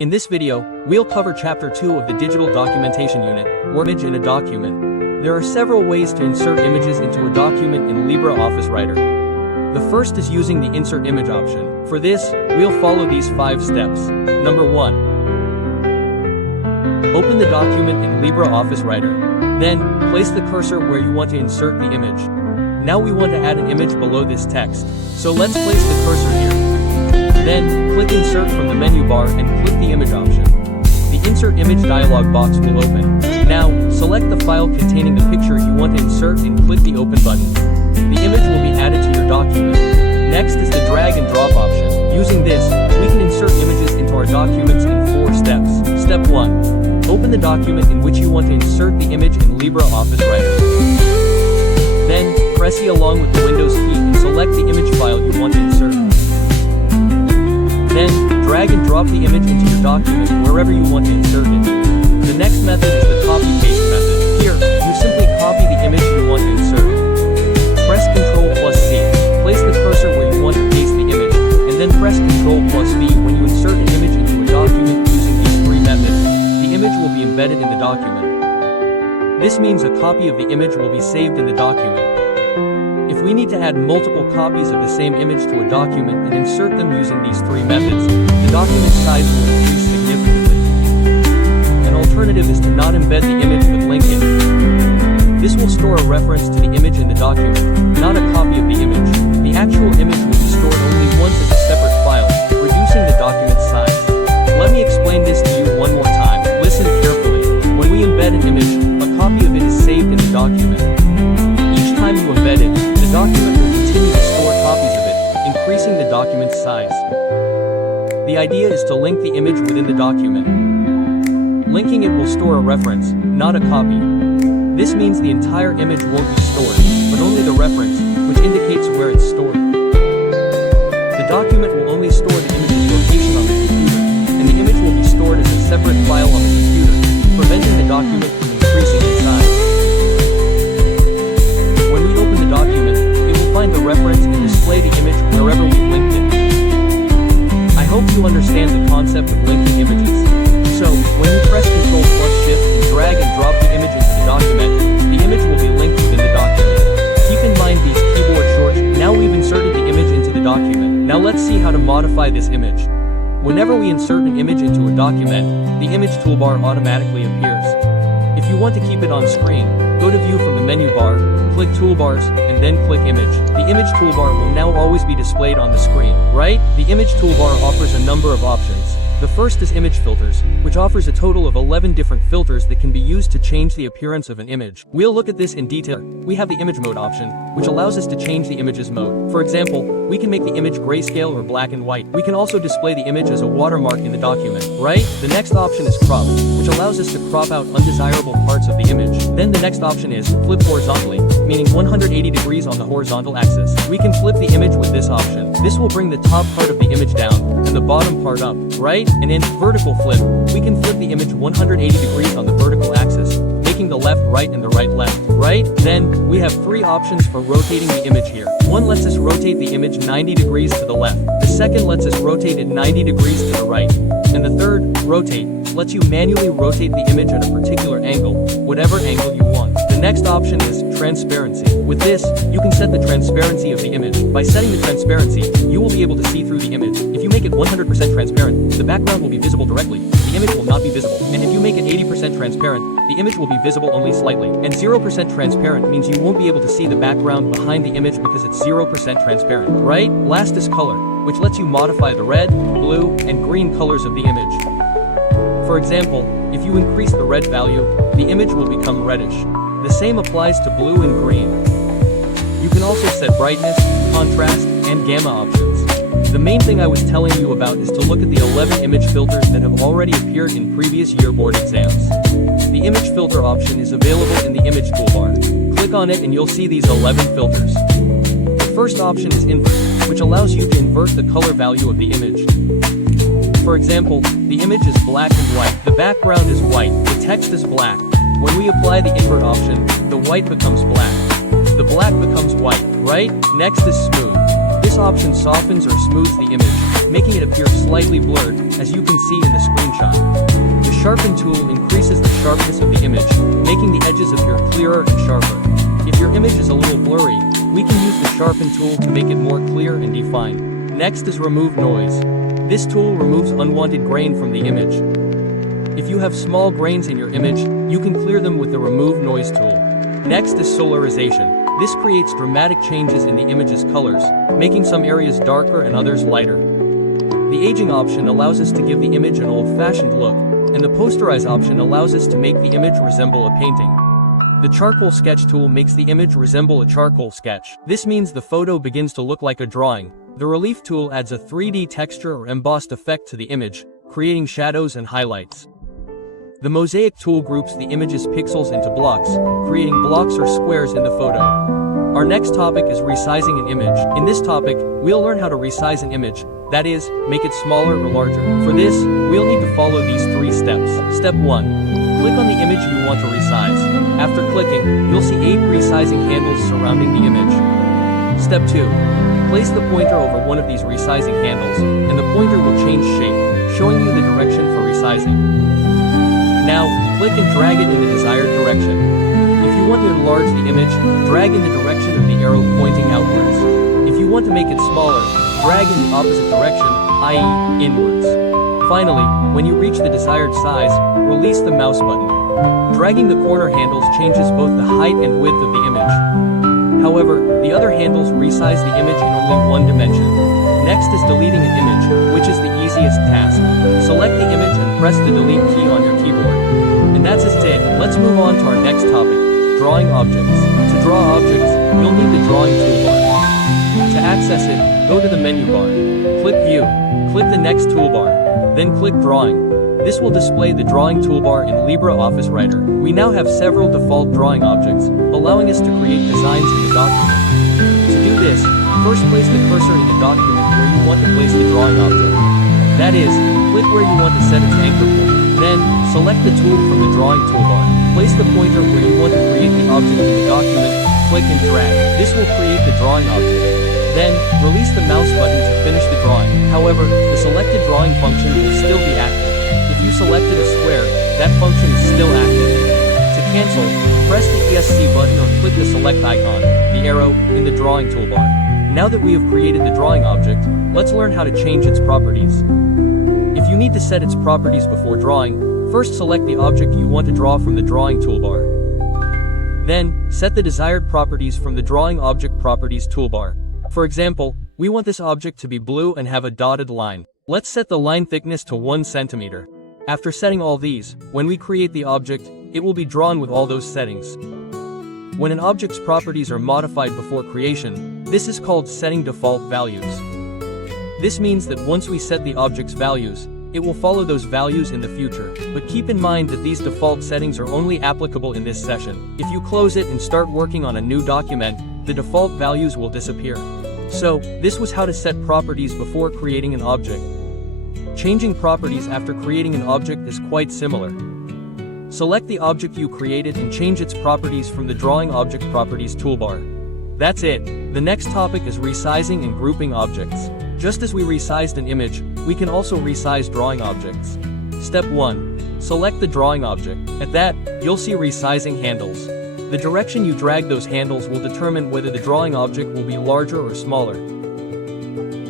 In this video, we'll cover Chapter 2 of the Digital Documentation Unit, or Image in a Document. There are several ways to insert images into a document in LibreOffice Writer. The first is using the Insert Image option. For this, we'll follow these 5 steps. Number 1. Open the document in LibreOffice Writer. Then, place the cursor where you want to insert the image. Now we want to add an image below this text, so let's place the cursor here. Then, click Insert from the menu bar and click the Image option. The Insert Image dialog box will open. Now, select the file containing the picture you want to insert and click the Open button. The image will be added to your document. Next is the Drag and Drop option. Using this, we can insert images into our documents in 4 steps. Step 1. Open the document in which you want to insert the image in LibreOffice Writer. Then, press E along with the Windows key and select the image file you want to insert. Then, drag and drop the image into your document wherever you want to insert it. The next method is the copy-paste method. Here, you simply copy the image you want to insert. Press Ctrl+C, place the cursor where you want to paste the image, and then press Ctrl+V when you insert an image into a document using these 3 methods. The image will be embedded in the document. This means a copy of the image will be saved in the document. If we need to add multiple copies of the same image to a document and insert them using these 3 methods, the document size will increase significantly. An alternative is to not embed the image but link it. This will store a reference to the image in the document, not a copy of the image. The actual image will be stored only once as a separate file, reducing the document size. Let me explain this to you one more time. Listen carefully. When we embed an image, a copy of it is saved in the document. Each time you embed it, the document will continue to store copies of it, increasing the document's size. The idea is to link the image within the document. Linking it will store a reference, not a copy. This means the entire image won't be stored, but only the reference, which indicates where it's stored. The document will only store the image's location on the computer, and the image will be stored as a separate file on the computer, preventing the document from increasing in size. When we open the document, it will find the reference and display the image wherever we've linked it. I hope you understand the concept of linking images. So, when you press Ctrl+Shift and drag and drop the image into the document, the image will be linked within the document. Keep in mind these keyboard shortcuts. Now we've inserted the image into the document. Now let's see how to modify this image. Whenever we insert an image into a document, the image toolbar automatically appears. If you want to keep it on screen, go to View from the menu bar, click Toolbars, and then click Image. The image toolbar will now always be displayed on the screen, right? The image toolbar offers a number of options. The first is Image Filters, which offers a total of 11 different filters that can be used to change the appearance of an image. We'll look at this in detail. We have the Image Mode option, which allows us to change the image's mode. For example, we can make the image grayscale or black and white. We can also display the image as a watermark in the document, right? The next option is Crop, which allows us to crop out undesirable parts of the image. Then the next option is Flip Horizontally, meaning 180 degrees on the horizontal axis. We can flip the image with this option. This will bring the top part of the image down, and the bottom part up, right? And in Vertical Flip, we can flip the image 180 degrees on the vertical axis, making the left right and the right left, right? Then, we have 3 options for rotating the image here. One lets us rotate the image 90 degrees to the left. The second lets us rotate it 90 degrees to the right. And the third, Rotate, lets you manually rotate the image at a particular angle, whatever angle you want. The next option is Transparency. With this, you can set the transparency of the image. By setting the transparency, you will be able to see through the image. If you make it 100% transparent, the background will be visible directly. The image will not be visible. And if you make it 80% transparent, the image will be visible only slightly. And 0% transparent means you won't be able to see the background behind the image because it's 0% transparent, right? Last is Color, which lets you modify the red, blue, and green colors of the image. For example, if you increase the red value, the image will become reddish. The same applies to blue and green. You can also set brightness, contrast, and gamma options. The main thing I was telling you about is to look at the 11 image filters that have already appeared in previous year board exams. The image filter option is available in the image toolbar. Click on it and you'll see these 11 filters. The first option is Invert, which allows you to invert the color value of the image. For example, the image is black and white, the background is white, the text is black. When we apply the Invert option, the white becomes black. The black becomes white, right? Next is Smooth. This option softens or smooths the image. making it appear slightly blurred, as you can see in the screenshot. The Sharpen tool increases the sharpness of the image, making the edges appear clearer and sharper. If your image is a little blurry, we can use the Sharpen tool to make it more clear and defined. Next is Remove Noise. This tool removes unwanted grain from the image. If you have small grains in your image, you can clear them with the Remove Noise tool. Next is Solarization. This creates dramatic changes in the image's colors, making some areas darker and others lighter. The Aging option allows us to give the image an old-fashioned look, and the Posterize option allows us to make the image resemble a painting. The Charcoal Sketch tool makes the image resemble a charcoal sketch. This means the photo begins to look like a drawing. The Relief tool adds a 3D texture or embossed effect to the image, creating shadows and highlights. The Mosaic tool groups the image's pixels into blocks, creating blocks or squares in the photo. Our next topic is resizing an image. In this topic, we'll learn how to resize an image, that is, make it smaller or larger. For this, we'll need to follow these 3 steps. Step 1. Click on the image you want to resize. After clicking, you'll see 8 resizing handles surrounding the image. Step 2. Place the pointer over one of these resizing handles, and the pointer will change shape, showing you the direction for resizing. Now, click and drag it in the desired direction. If you want to enlarge the image, drag in the direction of the arrow pointing outwards. If you want to make it smaller, drag in the opposite direction, i.e., inwards. Finally, when you reach the desired size, release the mouse button. Dragging the corner handles changes both the height and width of the image. However, the other handles resize the image in only one dimension. Next is deleting an image, which is the easiest task. Select the image and press the delete key on your keyboard. And that's it. Let's move on to our next topic, drawing objects. To draw objects, you'll need the drawing toolbar. To access it, go to the menu bar. Click View. Click the next toolbar. Then click Drawing. This will display the drawing toolbar in LibreOffice Writer. We now have several default drawing objects, allowing us to create designs in the document. To do this, first place the cursor in the document where you want to place the drawing object. That is, click where you want to set its anchor point. Then, select the tool from the drawing toolbar. Place the pointer where you want to create the object in the document, click and drag. This will create the drawing object. Then, release the mouse button to finish the drawing. However, the selected drawing function will still be active. If you selected a square, that function is still active. To cancel, press the ESC button or click the select icon, the arrow, in the drawing toolbar. Now that we have created the drawing object, let's learn how to change its properties. If you need to set its properties before drawing, first select the object you want to draw from the drawing toolbar. Then, set the desired properties from the drawing object properties toolbar. For example, we want this object to be blue and have a dotted line. Let's set the line thickness to 1 centimeter. After setting all these, when we create the object, it will be drawn with all those settings. When an object's properties are modified before creation, this is called setting default values. This means that once we set the object's values, it will follow those values in the future. But keep in mind that these default settings are only applicable in this session. If you close it and start working on a new document, the default values will disappear. So, this was how to set properties before creating an object. Changing properties after creating an object is quite similar. Select the object you created and change its properties from the Drawing Object Properties toolbar. That's it. The next topic is resizing and grouping objects. Just as we resized an image, we can also resize drawing objects. Step 1. Select the drawing object. At that, you'll see resizing handles. The direction you drag those handles will determine whether the drawing object will be larger or smaller.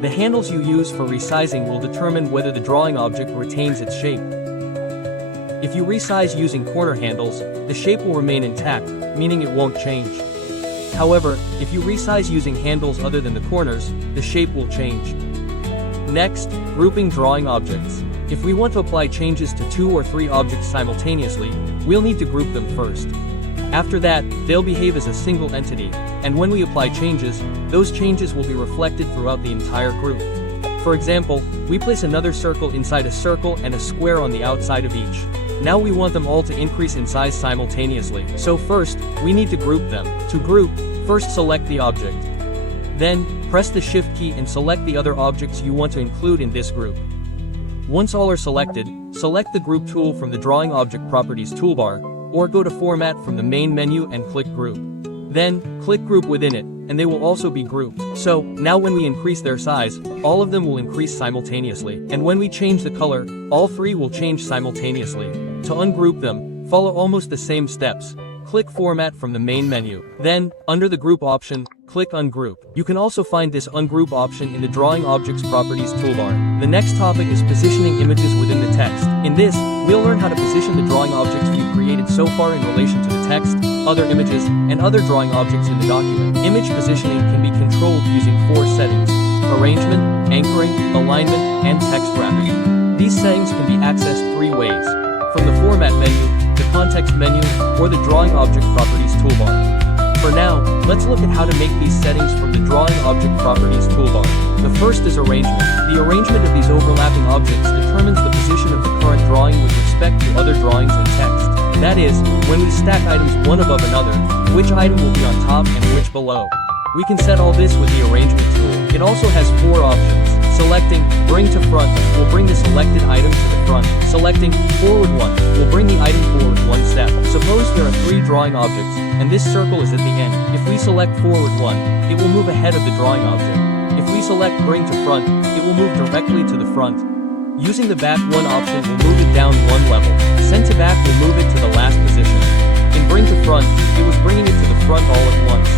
The handles you use for resizing will determine whether the drawing object retains its shape. If you resize using corner handles, the shape will remain intact, meaning it won't change. However, if you resize using handles other than the corners, the shape will change. Next, grouping drawing objects. If we want to apply changes to 2 or 3 objects simultaneously, we'll need to group them first. After that, they'll behave as a single entity, and when we apply changes, those changes will be reflected throughout the entire group. For example, we place another circle inside a circle and a square on the outside of each. Now we want them all to increase in size simultaneously. So first, we need to group them. To group, first select the object. Then, press the Shift key and select the other objects you want to include in this group. Once all are selected, select the Group tool from the Drawing Object Properties toolbar, or go to Format from the main menu and click Group. Then, click Group within it, and they will also be grouped. So, now when we increase their size, all of them will increase simultaneously. And when we change the color, all 3 will change simultaneously. To ungroup them, follow almost the same steps. Click Format from the main menu. Then, under the Group option, click Ungroup. You can also find this Ungroup option in the Drawing Objects Properties toolbar. The next topic is positioning images within the text. In this, we'll learn how to position the drawing objects we've created so far in relation to the text, other images, and other drawing objects in the document. Image positioning can be controlled using 4 settings: arrangement, anchoring, alignment, and text wrapping. These settings can be accessed 3 ways: from the Format menu, the Context menu, or the Drawing Object Properties toolbar. For now, let's look at how to make these settings from the Drawing Object Properties toolbar. The first is arrangement. The arrangement of these overlapping objects determines the position of the current drawing with respect to other drawings and text. That is, when we stack items one above another, which item will be on top and which below. We can set all this with the arrangement tool. It also has 4 options. Selecting Bring to Front will bring the selected item to the front. Selecting Forward 1 will bring the item forward 1 step. Suppose there are 3 drawing objects, and this circle is at the end. If we select Forward 1, it will move ahead of the drawing object. If we select Bring to Front, it will move directly to the front. Using the Back 1 option will move it down 1 level. Send to Back will move it to the last position. In Bring to Front, it was bringing it to the front all at once.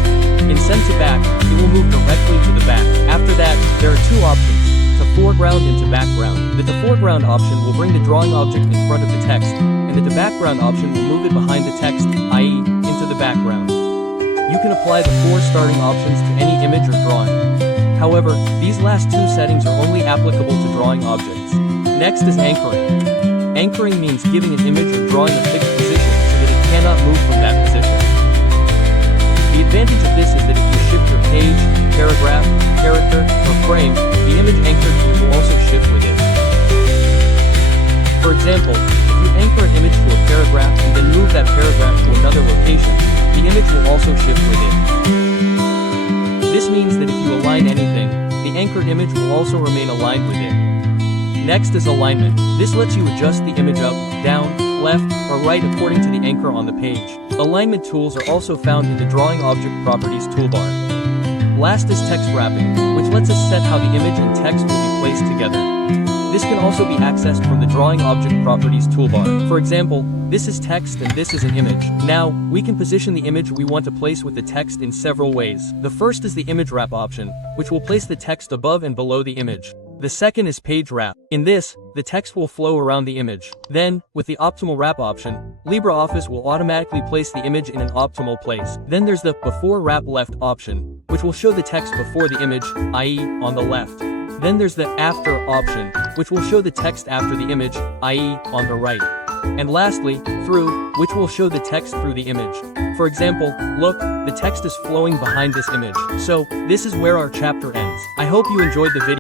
In Send to Back, it will move directly to the back. After that, there are 2 options: to foreground and to background. The to foreground option will bring the drawing object in front of the text, and the to background option will move it behind the text, i.e., into the background. You can apply the 4 starting options to any image or drawing. However, these last 2 settings are only applicable to drawing objects. Next is anchoring. Anchoring means giving an image or drawing a fixed position so that it cannot move from that position. The advantage of this is that if you shift your page, paragraph, character, or frame, the image anchored to will also shift with it. For example, if you anchor an image to a paragraph and then move that paragraph to another location, the image will also shift with it. This means that if you align anything, the anchored image will also remain aligned with it. Next is alignment. This lets you adjust the image up, down, left, or right according to the anchor on the page. Alignment tools are also found in the Drawing Object Properties toolbar. Last is text wrapping, which lets us set how the image and text will be placed together. This can also be accessed from the Drawing Object Properties toolbar. For example, this is text and this is an image. Now, we can position the image we want to place with the text in several ways. The first is the Image Wrap option, which will place the text above and below the image. The second is Page Wrap. In this, the text will flow around the image. Then, with the Optimal Wrap option, LibreOffice will automatically place the image in an optimal place. Then there's the Before Wrap Left option, which will show the text before the image, i.e., on the left. Then there's the After option, which will show the text after the image, i.e., on the right. And lastly, Through, which will show the text through the image. For example, look, the text is flowing behind this image. So, this is where our chapter ends. I hope you enjoyed the video.